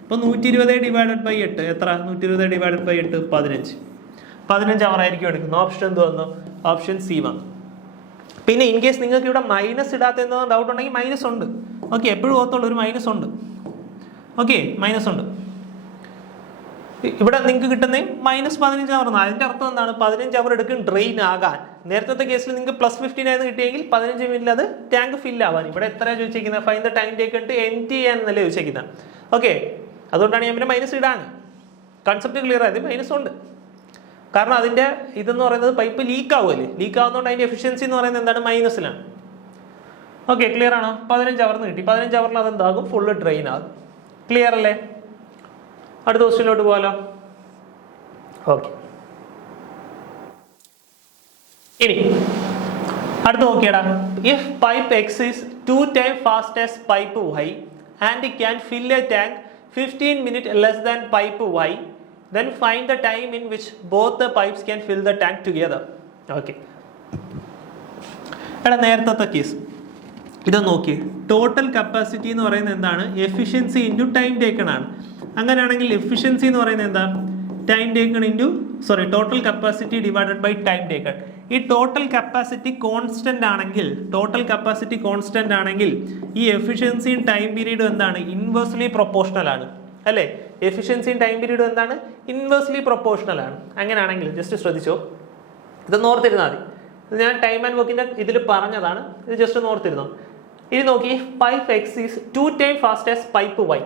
അപ്പോൾ 120 ഡിവൈഡഡ് ബൈ 8 എത്ര? 120 ഡിവൈഡഡ് ബൈ 8 15 അവർ ആയിരിക്കും എടുക്കുന്നത്. ഓപ്ഷൻ എന്ത് വന്നു? ഓപ്ഷൻ സി വന്നു. പിന്നെ ഇൻ കേസ് നിങ്ങൾക്ക് ഇവിടെ മൈനസ് ഇടാത്ത എന്തോ ഡൗട്ട് ഉണ്ടെങ്കിൽ മൈനസ് ഉണ്ട്. ഓക്കെ, എപ്പോഴും ഓർത്തോളൂ ഒരു മൈനസ് ഉണ്ട്. ഓക്കെ, മൈനസ് ഉണ്ട്. ഇവിടെ നിങ്ങൾക്ക് കിട്ടുന്ന -15 അവർ. അതിന്റെ അർത്ഥം എന്താണ്? 15 അവർ എടുക്കും ഡ്രെയിൻ ആകാൻ. നേരത്തെ കേസിൽ നിങ്ങൾക്ക് +15 ആയിരുന്നു കിട്ടിയെങ്കിൽ 15 മിനിറ്റിൽ അത് ടാങ്ക് ഫില്ല് ആവാൻ. ഇവിടെ എത്രയാണ് ചോദിച്ചിരിക്കുന്നത്? Find the time taken to empty ചെയ്യാനല്ലേ ചോദിച്ചിരിക്കുന്നത്. ഓക്കെ, അതുകൊണ്ടാണ് ഞാൻ പിന്നെ മൈനസ് ഇടാൻ. കൺസെപ്റ്റ് ക്ലിയർ ആയത്. മൈനസ് ഉണ്ട് കാരണം അതിന്റെ ഇതെന്ന് പറയുന്നത് പൈപ്പ് ലീക്ക് ആവുമല്ലേ? ലീക്ക് ആവുന്നതുകൊണ്ട് അതിന്റെ എഫിഷ്യൻസി എന്ന് പറയുന്നത് എന്താണ്? മൈനസിലാണ്. ഓക്കെ, ക്ലിയർ ആണോ? 15 അവർന്ന് കിട്ടി. 15 അവറിൽ അതെന്താകും? ഫുള്ള് ഡ്രെയിൻ ആകും. ക്ലിയർ അല്ലേ? അടുത്ത ക്വസ്റ്റ്യനിലോട്ട് പോകാലോ. ഓക്കെ, ഇനി അടുത്ത് നോക്കിയടാ. If pipe X is 2 times fast as pipe Y and can fill a tank 15 minutes less than pipe Y, then find the time in which both the pipes can fill the tank together. Okay. എടാ നേരത്തെ case ഇത് നോക്കി. Total capacity എന്ന് പറയുന്നത് എന്താണ്? Efficiency into time taken ആണ്. അങ്ങനെയാണെങ്കിൽ efficiency എന്ന് പറയുന്നത് എന്താ? Time taken into total capacity divided by time taken. ഈ ടോട്ടൽ കപ്പാസിറ്റി കോൺസ്റ്റന്റ് ആണെങ്കിൽ ഈ എഫിഷ്യൻസിയും ടൈം പീരീഡും എന്താണ്? ഇൻവേഴ്സ്ലി പ്രൊപ്പോർഷണൽ ആണ് അല്ലേ? എഫിഷ്യൻസിയും ടൈം പീരീഡും എന്താണ്? ഇൻവേഴ്സ്ലി പ്രൊപ്പോർഷണൽ ആണ്. അങ്ങനെയാണെങ്കിൽ ജസ്റ്റ് ശ്രദ്ധിച്ചോ, ഇതൊന്ന് ഓർത്തിരുന്നാൽ മതി. ഇത് ഞാൻ ടൈം ആൻഡ് വർക്കിന്റെ ഇതിൽ പറഞ്ഞതാണ്, ഇത് ജസ്റ്റ് ഒന്ന് ഓർത്തിരുന്നോ. ഇനി നോക്കി, pipe X is 2 times fast as pipe y.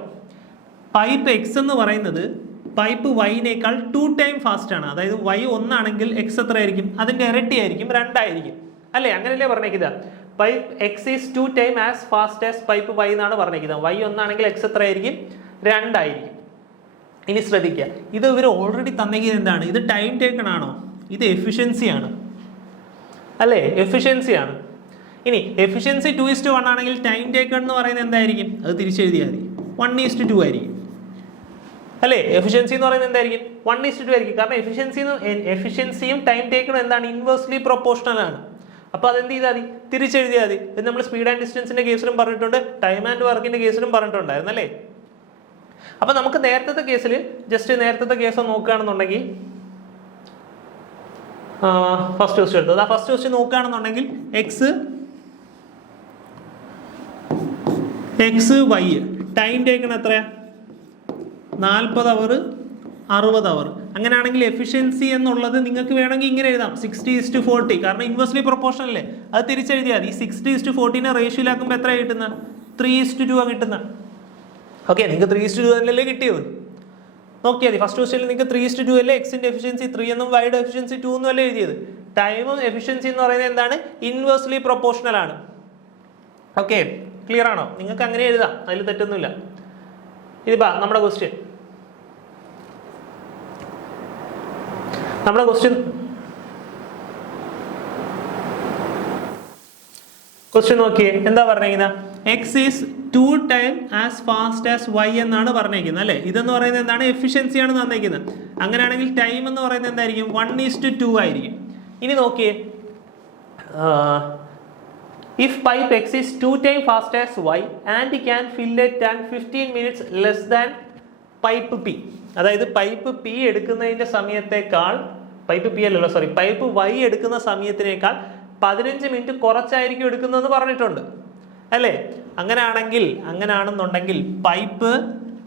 Pipe x എന്ന് പറയുന്നത് പൈപ്പ് വൈനേക്കാൾ 2 times ഫാസ്റ്റ് ആണ്. അതായത് വൈ 1 ആണെങ്കിൽ എക്സ് എത്ര ആയിരിക്കും? അതിന്റെ ഇരട്ടി ആയിരിക്കും, 2 ആയിരിക്കും അല്ലേ? അങ്ങനെയല്ലേ പറഞ്ഞേക്കുന്നത്? Pipe X is 2 times as fast as pipe y എന്നാണ് പറഞ്ഞേക്കുന്നത്. വൈ 1 ആണെങ്കിൽ എക്സ് എത്ര ആയിരിക്കും? 2 ആയിരിക്കും. ഇനി ശ്രദ്ധിക്കുക, ഇത് ഇവർ ഓൾറെഡി തന്നെങ്കിൽ എന്താണ്? ഇത് ടൈം ടേക്കൺ ആണോ? ഇത് എഫിഷ്യൻസിയാണ് അല്ലേ? എഫിഷ്യൻസിയാണ്. ഇനി എഫിഷ്യൻസി 2:1 ആണെങ്കിൽ ടൈം ടേക്കൺ എന്ന് പറയുന്നത് എന്തായിരിക്കും? അത് തിരിച്ചെഴുതിയാൽ മതി, 1:2 ആയിരിക്കും അല്ലേ? എഫിഷ്യൻസി എന്ന് പറയുന്നത് എന്തായിരിക്കും? 1:2 ആയിരിക്കും. കാരണം എഫിഷ്യൻസിയും ടൈം ടേക്കണും എന്താണ്? ഇൻവേഴ്സ്ലി പ്രൊപ്പോർഷണൽ ആണ്. അപ്പോൾ അതെന്ത് ചെയ്താൽ മതി? തിരിച്ചെഴുതിയാൽ മതി. ഇത് നമ്മൾ സ്പീഡ് ആൻഡ് ഡിസ്റ്റൻസിന്റെ കേസിലും പറഞ്ഞിട്ടുണ്ട്, ടൈം ആൻഡ് വർക്കിന്റെ കേസിലും പറഞ്ഞിട്ടുണ്ടായിരുന്നു അല്ലേ? അപ്പൊ നമുക്ക് നേരത്തെ കേസിൽ ജസ്റ്റ് നേരത്തെ കേസ് നോക്കുകയാണെന്നുണ്ടെങ്കിൽ ഫസ്റ്റ് ക്വസ്റ്റ്യൻ എടുത്തത്. ആ ഫസ്റ്റ് ക്വസ്റ്റ്യൻ നോക്കുകയാണെന്നുണ്ടെങ്കിൽ എക്സ് വൈ ടൈം ടേക്കൺ എത്രയാ? 40 അവർ 60 അവർ. അങ്ങനെയാണെങ്കിൽ എഫിഷ്യൻസി എന്നുള്ളത് നിങ്ങൾക്ക് വേണമെങ്കിൽ ഇങ്ങനെ എഴുതാം, 60:40. കാരണം ഇൻവേഴ്സ്ലി പ്രൊപ്പോർഷണൽ അല്ലേ? അത് തിരിച്ചെഴുതിയാൽ ഈ 60:40 റേഷ്യോയിലാക്കുമ്പോൾ എത്രയാണ് കിട്ടുന്നത്? 3:2 കിട്ടുന്നത്. ഓക്കെ, നിങ്ങൾക്ക് 3:2 തന്നെയല്ലേ കിട്ടിയത്? നോക്കിയാൽ മതി. ഫസ്റ്റ് ക്വസ്റ്റ്യനിൽ നിങ്ങൾക്ക് 3:2 അല്ലേ എക്സിന്റെ എഫിഷ്യൻസി 3 എന്നും വൈയുടെ എഫിഷ്യൻസി 2 എന്നും അല്ലേ എഴുതിയത്. ടൈമും എഫിഷ്യൻസി എന്ന് പറയുന്നത് എന്താണ്? ഇൻവേഴ്സ്ലി പ്രൊപ്പോർഷണൽ ആണ്. ഓക്കെ, ക്ലിയർ ആണോ? നിങ്ങൾക്ക് അങ്ങനെ എഴുതാം, അതിൽ തെറ്റൊന്നുമില്ല. ഇതിപ്പാ നമ്മുടെ ക്വസ്റ്റ്യൻ നോക്കിയേ, എന്താ പറഞ്ഞിരിക്കുന്നത്? X is 2 times as fast as y എന്നാണ് പറഞ്ഞിരിക്കുന്നത് അല്ലേ. ഇതെന്ന് പറയുന്നത് എന്താണ്? എഫിഷ്യൻസി ആണ് തന്നിരിക്കുന്നത്. അങ്ങനെയാണെങ്കിൽ ടൈം എന്ന് പറയുന്നത് എന്തായിരിക്കും? 1:2 ആയിരിക്കും. ഇനി നോക്കിയേ, if pipe x is 2 times fast as y and can fill a tank 15 minutes less than pipe p, അതായത് പൈപ്പ് പി എടുക്കുന്നതിന്റെ സമയത്തേക്കാൾ പൈപ്പ് y എടുക്കുന്ന സമയത്തിനേക്കാൾ 15 മിനിറ്റ് കുറച്ചായിരിക്കും എടുക്കുന്നതെന്ന് പറഞ്ഞിട്ടുണ്ട് അല്ലേ. അങ്ങനെയാണെന്നുണ്ടെങ്കിൽ pipe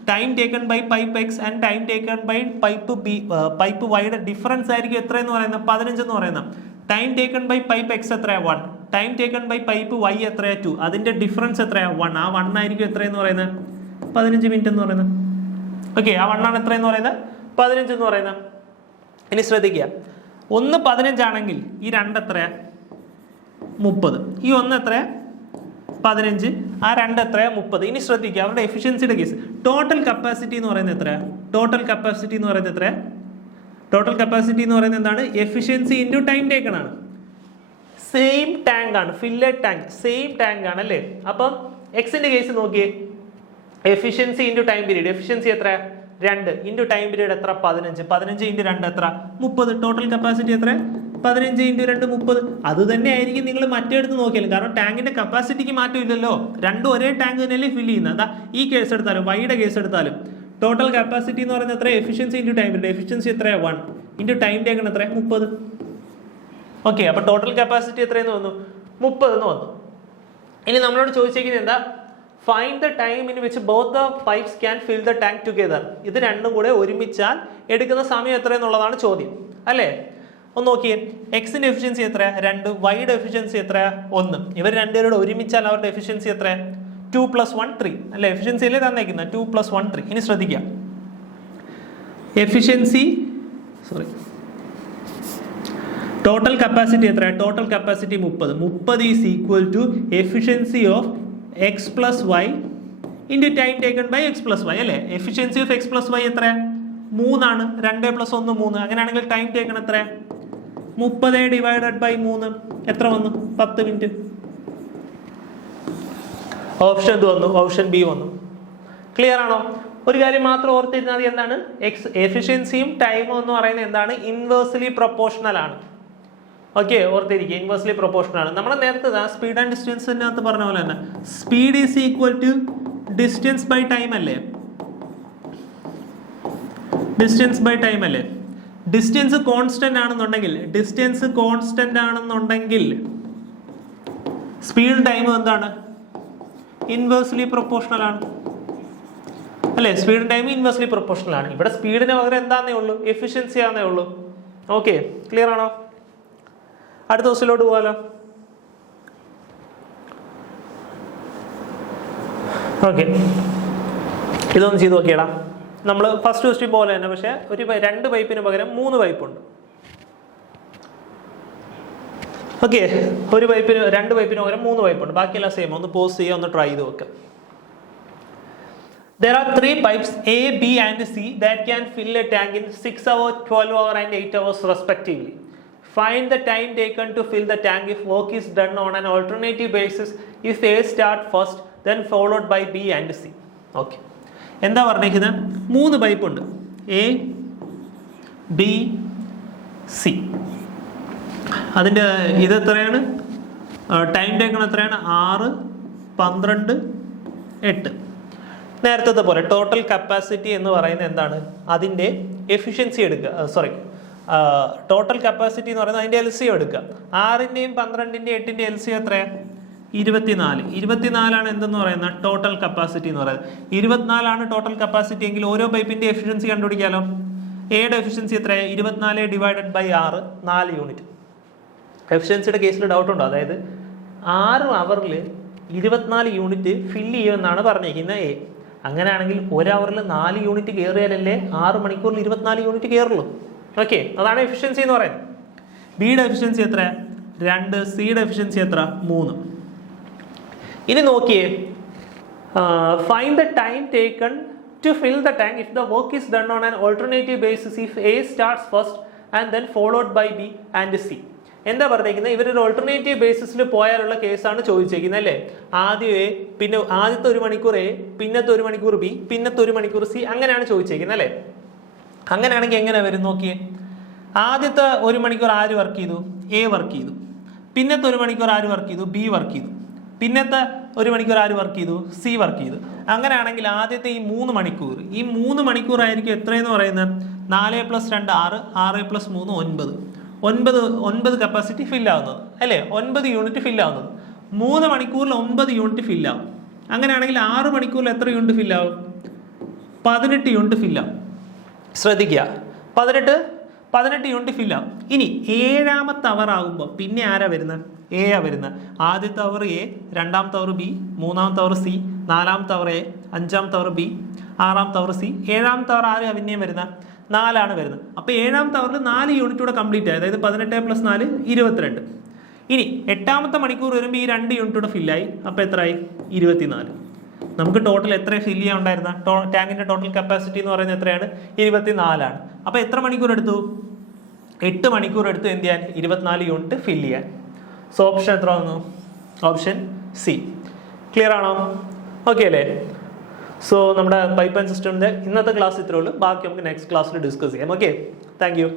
time taken by pipe X and time taken by pipe വൈയുടെ difference ആയിരിക്കും എത്രയെന്ന് പറയുന്നത്? 15 എന്ന് പറയുന്നത്. Time taken by pipe X എത്രയാണ്? 1. Time taken by pipe Y എത്രയാണ്? 2. അതിന്റെ ഡിഫറൻസ് എത്രയാണ്? 1. ആ 1 ആയിരിക്കും എത്രയെന്ന് പറയുന്നത്? 15 മിനിറ്റ് എന്ന് പറയുന്നത്. ഓക്കെ, ആ 1 ആണ് എത്രയെന്ന് പറയുന്നത്? 15 എന്ന് പറയുന്നത്. ഇനി ശ്രദ്ധിക്കുക, 1 15 ആണെങ്കിൽ ഈ 2 എത്രയാ? 30. ഈ 1 എത്രയാ? 15. ആ 2 എത്രയാ? 30. ഇനി ശ്രദ്ധിക്കുക, അവരുടെ എഫിഷ്യൻസിയുടെ കേസ്. ടോട്ടൽ കപ്പാസിറ്റി എന്ന് പറയുന്നത് എത്രയാ? ടോട്ടൽ കപ്പാസിറ്റി എന്ന് പറയുന്നത് എന്താണ്? എഫിഷ്യൻസി ഇൻറ്റു ടൈം ടേക്കൺ ആണ്. സെയിം ടാങ്ക് ആണ്, ഫില്ലഡ് ടാങ്ക്, സെയിം ടാങ്ക് ആണ് അല്ലേ. അപ്പം എക്സിന്റെ കേസ് നോക്കിയേ, efficiency into time period. Efficiency എത്ര? 2 ഇൻറ്റു ടൈം പീരീഡ് എത്ര? 15. 15 ഇൻറ്റു 2 എത്ര? 30. ടോട്ടൽ കപ്പാസിറ്റി എത്ര? 15 ഇൻറ്റു 2 30. അത് തന്നെ ആയിരിക്കും നിങ്ങൾ മറ്റേടത്ത് നോക്കിയാലും, കാരണം ടാങ്കിന്റെ കപ്പാസിറ്റിക്ക് മാറ്റം ഇല്ലല്ലോ. രണ്ടും ഒരേ ടാങ്ക് തന്നെയല്ലേ ഫില്ല് ചെയ്യുന്നത്. അതാ ഈ കേസ് എടുത്താലും വൈയുടെ കേസ് എടുത്താലും ടോട്ടൽ കപ്പാസിറ്റി എന്ന് പറയുന്നത് എത്ര? Efficiency into time period. Efficiency എത്രയാ? 1 ഇൻറ്റു ടൈം ടേക്കൺ എത്ര? 30. ഓക്കെ, അപ്പൊ ടോട്ടൽ കപ്പാസിറ്റി എത്രയെന്ന് വന്നു? 30 എന്ന് വന്നു. ഇനി നമ്മളോട് ചോദിച്ചിരിക്കുന്നത് എന്താ? Find the time in which both the pipes can fill the tank together. ഇത് രണ്ടും കൂടെ ഒരുമിച്ചാൽ എടുക്കുന്ന സമയം എത്ര എന്നുള്ളതാണ് ചോദ്യം അല്ലേ. ഒന്ന് നോക്കിയേ, എക്സിന്റെ എഫിഷ്യൻസി എത്രയാ? 2. വൈയുടെ എഫിഷ്യൻസി എത്രയാ? 1. ഇവർ രണ്ടുപേരോട് ഒരുമിച്ചാൽ അവരുടെ എഫിഷ്യൻസി എത്രയാ? 2 + 1 3 അല്ലെ. എഫിഷ്യൻസി അല്ലേ തന്നേക്കുന്നത്? 2 + 1 3. ഇനി ശ്രദ്ധിക്കാം, എഫിഷ്യൻസി ടോട്ടൽ കപ്പാസിറ്റി എത്രയാ? Total capacity 30. 30 is equal to efficiency of X plus Y into time taken by X plus Y അല്ലേ. Efficiency of X plus Y എത്രയാ? 3 ആണ്. 2 + 1 3. അങ്ങനെയാണെങ്കിൽ ടൈം ടേക്കൺ എത്രയാ? 30 ഡിവൈഡഡ് ബൈ 3 എത്ര വന്നു? 10 മിനിറ്റ്. ഓപ്ഷൻ വന്നു, option B വന്നു. ക്ലിയർ ആണോ? ഒരു കാര്യം മാത്രം ഓർത്തിരുന്നാൽ മതി, എന്താണ്? എഫിഷ്യൻസിയും ടൈമും എന്ന് പറയുന്നത് എന്താണ്? ഇൻവേഴ്സ്ലി പ്രൊപ്പോർഷണൽ ആണ്. ഓക്കെ, ഓർത്തിരിക്കുക, ഇൻവേഴ്സ്ലി പ്രൊപ്പോർഷണൽ ആണ്. നമ്മൾ നേരത്തെ സ്പീഡ് ആൻഡ് ഡിസ്റ്റൻസിനകത്ത് പറഞ്ഞ പോലെ തന്നെ speed is equal to distance by time അല്ലേ. ഡിസ്റ്റൻസ് ബൈ ടൈം അല്ലേ. ഡിസ്റ്റൻസ് കോൺസ്റ്റന്റ് ആണെന്നുണ്ടെങ്കിൽ സ്പീഡ് ടൈമും എന്താണ്? ഇൻവേഴ്സ്ലി പ്രൊപ്പോർഷണൽ ആണ് അല്ലേ. സ്പീഡ് ടൈം ഇൻവേഴ്സ്ലി പ്രൊപ്പോർഷണൽ ആണ്. ഇവിടെ സ്പീഡിന് പകരം എന്താന്നേ ഉള്ളൂ? എഫിഷ്യൻസി ആണേ ഉള്ളൂ. ഓക്കെ, ക്ലിയർ ആണോ? അടുത്ത ദിവസത്തിലോട്ട് പോകാലോ. ഓക്കെ, ഇതൊന്ന് ചെയ്ത് നോക്കിയടാ. നമ്മൾ ഫസ്റ്റ് ക്വസ്റ്റ്യൻ പോലെ തന്നെ, പക്ഷെ ഒരു 2 പൈപ്പിന് പകരം 3 പൈപ്പുണ്ട്. ഓക്കെ, 2 പൈപ്പിന് പകരം 3 പൈപ്പുണ്ട്. ബാക്കിയെല്ലാം സെയിം. ഒന്ന് പോസ് ചെയ്യുക, ഒന്ന് ട്രൈ ചെയ്ത് നോക്കാം. There are 3 pipes A, B and C that can fill a tank in 6 hours, 12 hours and 8 hours respectively. Find the time taken to fill the tank if work is done on an alternative basis if A start first then followed by B and C. Okay. എന്താ പറഞ്ഞിരിക്കുന്നത്? 3 pipe ഉണ്ട്, A, B, C. അതിൻ്റെ ഇത് എത്രയാണ്? Time taken എത്രയാണ്? 6, 12, 8. നേരത്തെ പോലെ total capacity എന്ന് പറയുന്നത് എന്താണ്? അതിൻ്റെ എഫിഷ്യൻസി എടുക്കുക. ടോട്ടൽ കപ്പാസിറ്റി എന്ന് പറയുന്നത് അതിൻ്റെ LCM എടുക്കുക. 6ൻ്റെയും 12ൻ്റെയും 8ൻ്റെയും LCM എത്രയാണ്? 24. 24 എന്തെന്ന് പറയുന്നത്? ടോട്ടൽ കപ്പാസിറ്റി എന്ന് പറയുന്നത് 24 ടോട്ടൽ കപ്പാസിറ്റി എങ്കിൽ ഓരോ പൈപ്പിൻ്റെ എഫിഷ്യൻസി കണ്ടുപിടിക്കാമല്ലോ. എയുടെ എഫിഷ്യൻസി എത്രയാണ്? 24 ഡിവൈഡഡ് ബൈ 6, 4 യൂണിറ്റ്. എഫിഷ്യൻസിയുടെ കേസിൽ ഡൗട്ട് ഉണ്ടോ? അതായത് 6 അവറിൽ 24 യൂണിറ്റ് ഫില്ല് ചെയ്യുമെന്നാണ് പറഞ്ഞിരിക്കുന്നത് A. അങ്ങനെയാണെങ്കിൽ 1 ഹവറിൽ 4 യൂണിറ്റ് കയറിയാലല്ലേ 6 മണിക്കൂറിൽ 24 യൂണിറ്റ് കയറുള്ളൂ. ഓക്കെ, അതാണ് എഫിഷ്യൻസി എന്ന് പറയുന്നത്. ബിയുടെ എഫിഷ്യൻസി എത്ര? 2. സിയുടെ എഫിഷ്യൻസി എത്ര? 3. ഇനി നോക്കിയേ, find the time taken to fill the tank if the work is done on an alternative basis if A starts first and then followed by B and C. എന്താ പറഞ്ഞിരിക്കുന്നത്? ഇവരൊരു ഓൾട്ടർനേറ്റീവ് ബേസിസിൽ പോയാലുള്ള കേസാണ് ചോദിച്ചേക്കുന്നത് അല്ലേ? ആദ്യം എ, പിന്നെ ആദ്യത്തെ 1 മണിക്കൂർ എ, പിന്നത്തെ 1 മണിക്കൂർ ബി, പിന്നത്തെ 1 മണിക്കൂർ സി, അങ്ങനെയാണ് ചോദിച്ചേക്കുന്നത് അല്ലേ? അങ്ങനെയാണെങ്കിൽ എങ്ങനെ വരും നോക്കിയേ. ആദ്യത്തെ 1 മണിക്കൂർ ആര് വർക്ക് ചെയ്തു? എ വർക്ക് ചെയ്തു. പിന്നത്തെ 1 മണിക്കൂർ ആര് വർക്ക് ചെയ്തു? ബി വർക്ക് ചെയ്തു. പിന്നത്തെ 1 മണിക്കൂർ ആര് വർക്ക് ചെയ്തു? സി വർക്ക് ചെയ്തു. അങ്ങനെയാണെങ്കിൽ ആദ്യത്തെ ഈ 3 മണിക്കൂർ, ഈ 3 മണിക്കൂർ ആയിരിക്കും എത്രയെന്ന് പറയുന്നത്? 4 + 2 6, 6 + 3 9. 9 കപ്പാസിറ്റി ഫില്ലാവുന്നത് അല്ലേ? 9 യൂണിറ്റ് ഫില്ലാവുന്നത്. 3 മണിക്കൂറിൽ 9 യൂണിറ്റ് ഫില്ലാവും. അങ്ങനെയാണെങ്കിൽ 6 മണിക്കൂറിൽ എത്ര യൂണിറ്റ് ഫില്ലാവും? 18 യൂണിറ്റ് ഫില്ലാവും. ശ്രദ്ധിക്കുക, 18 യൂണിറ്റ് ഫില്ലാവും. ഇനി 7ാമത്തെ അവർ ആകുമ്പോൾ പിന്നെ ആരാ വരുന്നത്? എ ആ വരുന്നത്. ആദ്യത്തെ അവർ എ, 2ാമത്തെ അവർ ബി, 3ാമത്തെ അവർ സി, 4ാമത്തെ അവർ എ, 5ാമത്തെ അവർ ബി, 6ാമത്തെ അവർ സി, 7ാമത്തെ അവർ ആര് പിന്നെയും വരുന്നത്? 4 വരുന്നത്. അപ്പോൾ 7ാമത്തെ അവറിൽ 4 യൂണിറ്റ് കൂടെ കംപ്ലീറ്റ് ആയി, അതായത് 18 + 4 22. ഇനി 8ാമത്തെ മണിക്കൂർ വരുമ്പോൾ ഈ 2 യൂണിറ്റ് കൂടെ ഫില്ലായി. അപ്പോൾ എത്രയായി? 24. നമുക്ക് ടോട്ടൽ എത്ര ഫില്ല് ചെയ്യാൻ ഉണ്ടായിരുന്ന ടാങ്കിന്റെ ടോട്ടൽ കപ്പാസിറ്റി എന്ന് പറയുന്നത് എത്രയാണ്? 24 ആണ്. അപ്പോൾ എത്ര മണിക്കൂർ എടുത്തു? 8 മണിക്കൂർ എടുത്തു എന്ത് ചെയ്യാൻ? 24 യൂണിറ്റ് ഫില്ല് ചെയ്യാൻ. സോ ഓപ്ഷൻ എത്ര വന്നു? Option C. ക്ലിയർ ആണോ? ഓക്കെ അല്ലേ? സോ നമ്മുടെ പൈപ്പ് ആൻഡ് സിസ്റ്റമിന്റെ ഇന്നത്തെ ക്ലാസ് ഇത്രേ ഉള്ളൂ. ബാക്കി നമുക്ക് നെക്സ്റ്റ് ക്ലാസ്സിൽ ഡിസ്കസ് ചെയ്യാം. Okay, thank you.